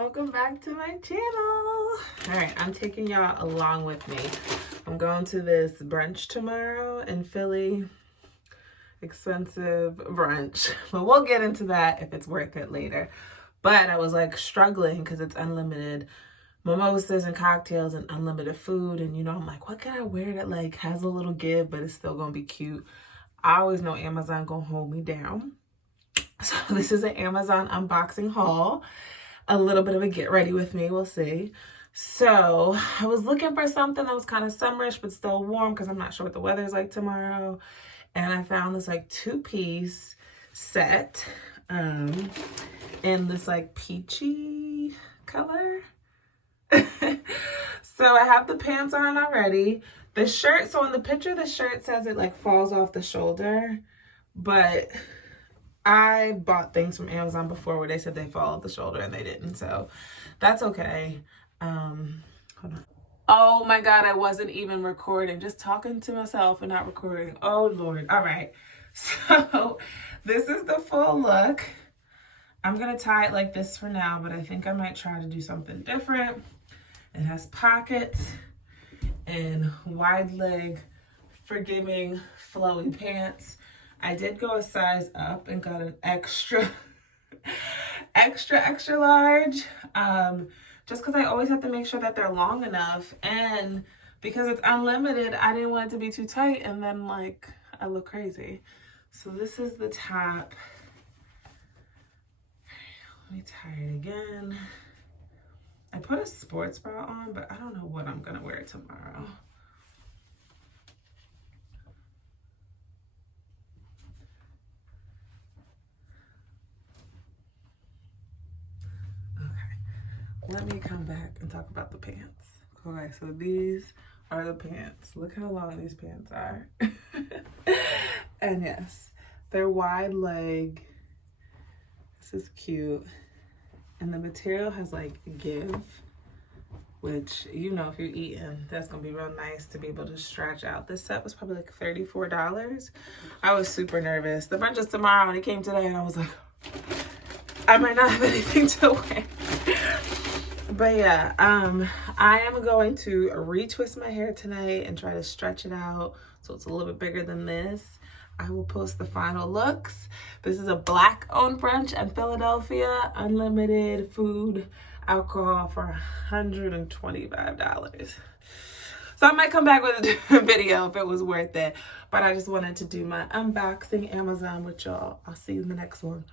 Welcome back to my channel. All right, I'm taking y'all along with me. I'm going to this brunch tomorrow in Philly. Expensive brunch, but we'll get into that if it's worth it later. But I was like struggling because it's unlimited mimosas and cocktails and unlimited food, and I'm like, what can I wear that like has a little give but it's still gonna be cute? I always know Amazon gonna hold me down. So this is an Amazon unboxing haul. A little bit of a get ready with me, we'll see. So I was looking for something that was kind of summerish but still warm because I'm not sure what the weather's like tomorrow. And I found this like 2-piece set in this like peachy color. So I have the pants on already. The shirt, so in the picture the shirt says it like falls off the shoulder, but I bought things from Amazon before where they said they fall off the shoulder and they didn't, so that's okay. Hold on. Oh my God, I wasn't even recording, just talking to myself and not recording. Oh Lord. All right, so this is the full look. I'm gonna tie it like this for now, but I think I might try to do something different. It has pockets and wide leg, forgiving, flowy pants. I did go a size up and got an extra large, just because I always have to make sure that they're long enough, and because it's unlimited, I didn't want it to be too tight and then like I look crazy. So this is the top. Let me tie it again. I put a sports bra on, but I don't know what I'm gonna wear tomorrow. Let me come back and talk about the pants. Okay, so these are the pants. Look how long these pants are. And yes, they're wide leg. This is cute. And the material has like give, which, if you're eating, that's gonna be real nice to be able to stretch out. This set was probably like $34. I was super nervous. The brunch is tomorrow and it came today and I was like, I might not have anything to wear. But yeah, I am going to retwist my hair tonight and try to stretch it out so it's a little bit bigger than this. I will post the final looks. This is a Black-owned brunch in Philadelphia. Unlimited food, alcohol for $125. So I might come back with a different video if it was worth it. But I just wanted to do my unboxing Amazon with y'all. I'll see you in the next one.